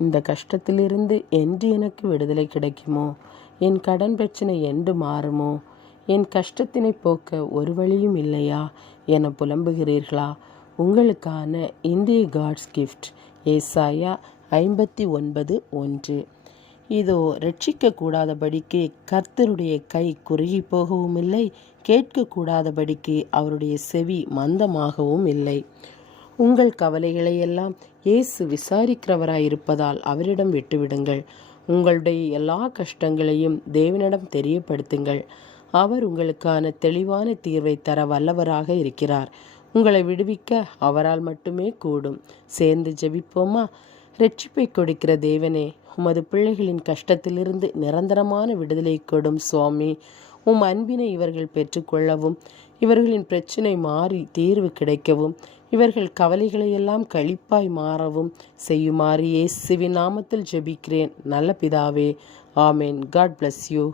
இந்த கஷ்டத்திலிருந்து என்று எனக்கு விடுதலை கிடைக்குமோ? என் கடன் பிரச்சனை என்று மாறுமோ? என் கஷ்டத்தினை போக்க ஒரு வழியும் இல்லையா? என புலம்புகிறீர்களா? உங்களுக்கான இந்திய காட்ஸ் கிஃப்ட் ஏசாயா ஐம்பத்தி ஒன்பது ஒன்று. இதோ ரட்சிக்கக்கூடாதபடிக்கு கர்த்தருடைய கை குறுகி போகவும் இல்லை கேட்கக்கூடாதபடிக்கு அவருடைய செவி மந்தமாகவும் இல்லை. உங்கள் கவலைகளை எல்லாம் இயேசு விசாரிக்கிறவராயிருப்பதால் அவரிடம் விட்டுவிடுங்கள். உங்களுடைய எல்லா கஷ்டங்களையும் தேவனிடம் தெரியப்படுத்துங்கள். அவர் உங்களுக்கான தெளிவான தீர்வை தர வல்லவராக இருக்கிறார். உங்களை விடுவிக்க அவரால் மட்டுமே கூடும். சேர்ந்து ஜெபிப்போமா? ரட்சிப்பை கொடுக்கிற தேவனே உமது பிள்ளைகளின் கஷ்டத்திலிருந்து நிரந்தரமான விடுதலை கொடும் சுவாமி. உம் அன்பினை இவர்கள் பெற்றுக்கொள்ளவும் இவர்களின் பிரச்சனை மாறி தீர்வு கிடைக்கவும் இவர்கள் கவலைகளையெல்லாம் கழிப்பாய் மாறவும் செய்யுமாறு இயேசுவின் நாமத்தில் ஜெபிக்கிறேன். நல்ல பிதாவே ஆமேன். God bless you